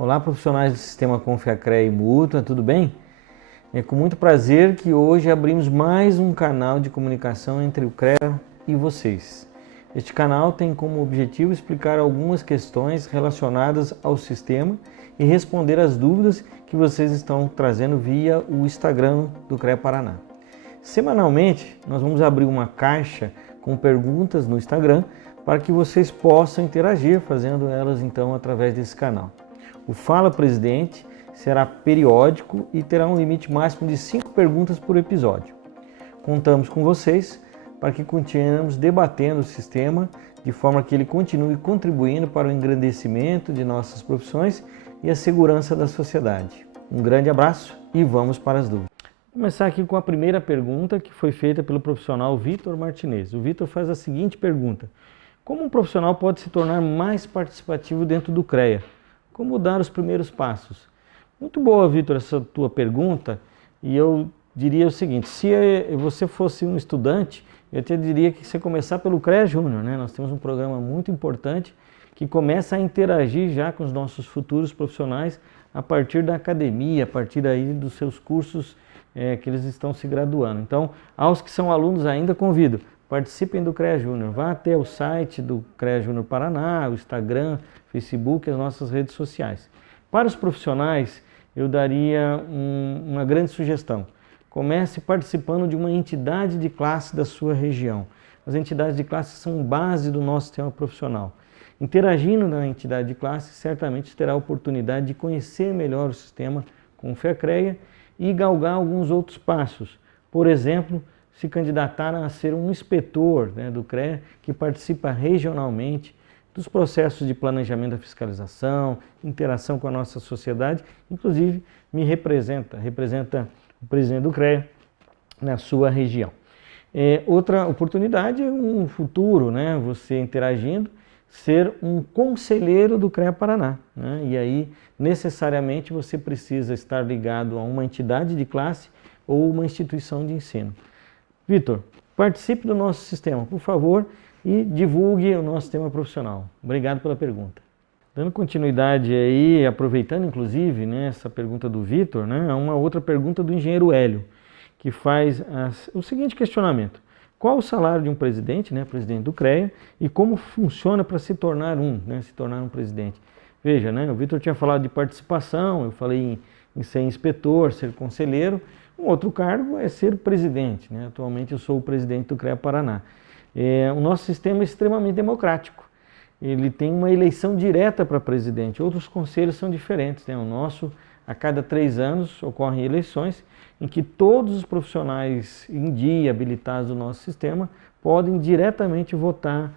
Olá, profissionais do Sistema Confiacre e Mútua, tudo bem? É com muito prazer que hoje abrimos mais um canal de comunicação entre o CREA e vocês. Este canal tem como objetivo explicar algumas questões relacionadas ao sistema e responder as dúvidas que vocês estão trazendo via o Instagram do CREA Paraná. Semanalmente, nós vamos abrir uma caixa com perguntas no Instagram para que vocês possam interagir, fazendo elas então através desse canal. O Fala Presidente será periódico e terá um limite máximo de 5 perguntas por episódio. Contamos com vocês para que continuemos debatendo o sistema de forma que ele continue contribuindo para o engrandecimento de nossas profissões e a segurança da sociedade. Um grande abraço e vamos para as dúvidas. Vou começar aqui com a primeira pergunta que foi feita pelo profissional Vitor Martinez. O Vitor faz a seguinte pergunta: como um profissional pode se tornar mais participativo dentro do CREA? Como dar os primeiros passos? Muito boa, Vitor, essa tua pergunta, e eu diria o seguinte: se você fosse um estudante, eu te diria que você começar pelo CREA Júnior, né? Nós temos um programa muito importante que começa a interagir já com os nossos futuros profissionais a partir da academia, a partir aí dos seus cursos que eles estão se graduando. Então, aos que são alunos ainda, convido, participem do CREA Júnior, vá até o site do CREA Júnior Paraná, o Instagram, Facebook, as nossas redes sociais. Para os profissionais, eu daria uma grande sugestão. Comece participando de uma entidade de classe da sua região. As entidades de classe são base do nosso sistema profissional. Interagindo na entidade de classe, certamente terá a oportunidade de conhecer melhor o sistema Confiacre e galgar alguns outros passos. Por exemplo, se candidatar a ser um inspetor do CREA que participa regionalmente dos processos de planejamento da fiscalização, interação com a nossa sociedade, inclusive representa o presidente do CREA na sua região. Outra oportunidade é um futuro, você interagindo, ser um conselheiro do CREA Paraná. E aí, necessariamente, você precisa estar ligado a uma entidade de classe ou uma instituição de ensino. Vitor, participe do nosso sistema, por favor, e divulgue o nosso sistema profissional. Obrigado pela pergunta. Dando continuidade aí, aproveitando inclusive essa pergunta do Vitor, há uma outra pergunta do engenheiro Hélio, que faz o seguinte questionamento: qual o salário de um presidente, presidente do CREA, e como funciona para se tornar um presidente? Veja, o Vitor tinha falado de participação, eu falei em ser inspetor, ser conselheiro. Um outro cargo é ser presidente. Atualmente eu sou o presidente do CREA Paraná. O nosso sistema é extremamente democrático. Ele tem uma eleição direta para presidente. Outros conselhos são diferentes. O nosso, a cada 3 anos, ocorrem eleições em que todos os profissionais em dia habilitados do nosso sistema podem diretamente votar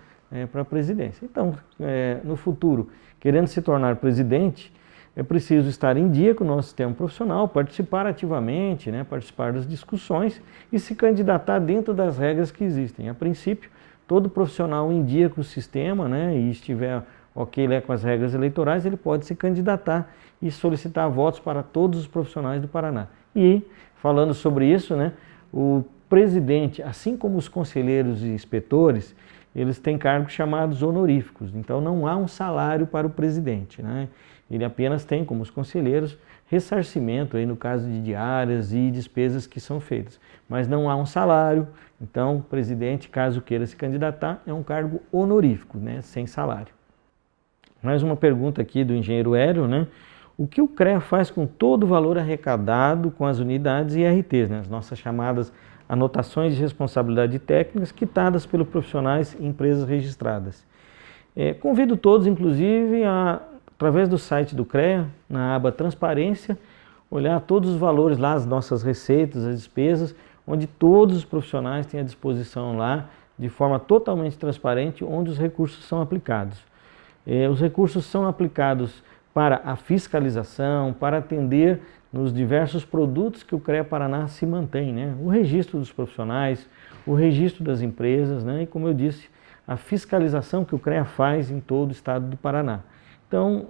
para a presidência. Então, no futuro, querendo se tornar presidente, é preciso estar em dia com o nosso sistema profissional, participar ativamente, participar das discussões e se candidatar dentro das regras que existem. A princípio, todo profissional em dia com o sistema e estiver ok com as regras eleitorais, ele pode se candidatar e solicitar votos para todos os profissionais do Paraná. E, falando sobre isso, o presidente, assim como os conselheiros e inspetores, eles têm cargos chamados honoríficos. Então, não há um salário para o presidente. Ele apenas tem, como os conselheiros, ressarcimento, aí no caso de diárias e despesas que são feitas. Mas não há um salário, então o presidente, caso queira se candidatar, é um cargo honorífico, sem salário. Mais uma pergunta aqui do engenheiro Hélio, o que o CREA faz com todo o valor arrecadado com as unidades e IRTs, as nossas chamadas anotações de responsabilidade técnicas quitadas pelos profissionais e empresas registradas? Convido todos, inclusive, através do site do CREA, na aba Transparência, olhar todos os valores lá, as nossas receitas, as despesas, onde todos os profissionais têm à disposição lá, de forma totalmente transparente, onde os recursos são aplicados. Os recursos são aplicados para a fiscalização, para atender nos diversos produtos que o CREA Paraná se mantém, o registro dos profissionais, o registro das empresas, e como eu disse, a fiscalização que o CREA faz em todo o estado do Paraná. Então,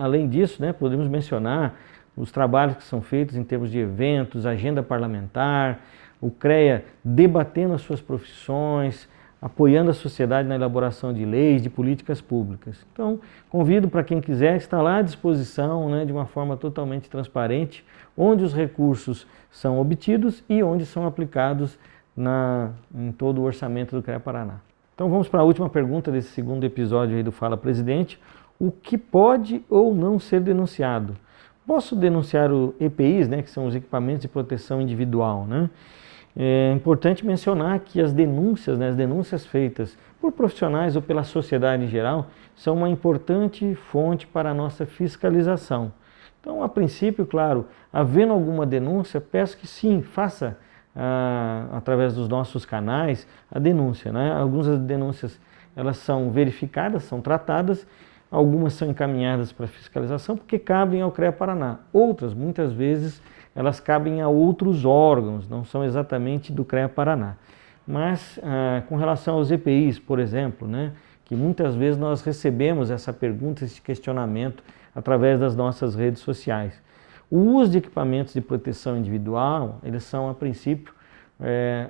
além disso, podemos mencionar os trabalhos que são feitos em termos de eventos, agenda parlamentar, o CREA debatendo as suas profissões, apoiando a sociedade na elaboração de leis, de políticas públicas. Então, convido para quem quiser, está lá à disposição, né, de uma forma totalmente transparente, onde os recursos são obtidos e onde são aplicados em todo o orçamento do CREA Paraná. Então vamos para a última pergunta desse segundo episódio aí do Fala Presidente. O que pode ou não ser denunciado? Posso denunciar o EPIs, né, que são os equipamentos de proteção individual, né? É importante mencionar que as denúncias, né, as denúncias feitas por profissionais ou pela sociedade em geral, são uma importante fonte para a nossa fiscalização. Então, a princípio, claro, havendo alguma denúncia, peço que sim, faça através dos nossos canais a denúncia, né? Algumas denúncias elas são verificadas, são tratadas, algumas são encaminhadas para fiscalização porque cabem ao CREA Paraná. Outras, muitas vezes, elas cabem a outros órgãos, não são exatamente do CREA Paraná. Mas com relação aos EPIs, por exemplo, né, que muitas vezes nós recebemos essa pergunta, esse questionamento através das nossas redes sociais. O uso de equipamentos de proteção individual, eles são a princípio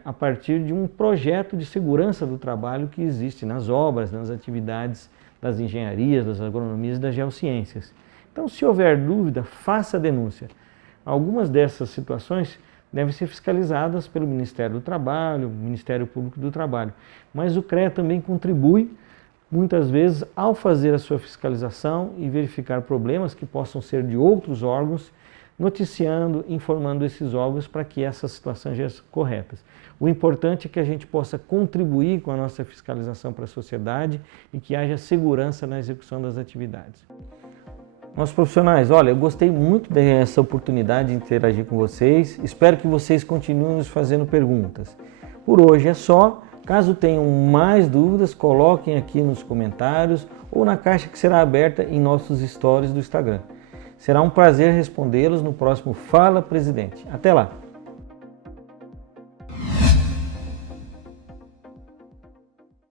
a partir de um projeto de segurança do trabalho que existe nas obras, nas atividades das engenharias, das agronomias e das geociências. Então, se houver dúvida, faça a denúncia. Algumas dessas situações devem ser fiscalizadas pelo Ministério do Trabalho, Ministério Público do Trabalho, mas o CREA também contribui muitas vezes ao fazer a sua fiscalização e verificar problemas que possam ser de outros órgãos, noticiando, informando esses órgãos para que essas situações sejam corretas. O importante é que a gente possa contribuir com a nossa fiscalização para a sociedade e que haja segurança na execução das atividades. Nossos profissionais, olha, eu gostei muito dessa oportunidade de interagir com vocês, espero que vocês continuem nos fazendo perguntas. Por hoje é só. Caso tenham mais dúvidas, coloquem aqui nos comentários ou na caixa que será aberta em nossos stories do Instagram. Será um prazer respondê-los no próximo Fala Presidente. Até lá!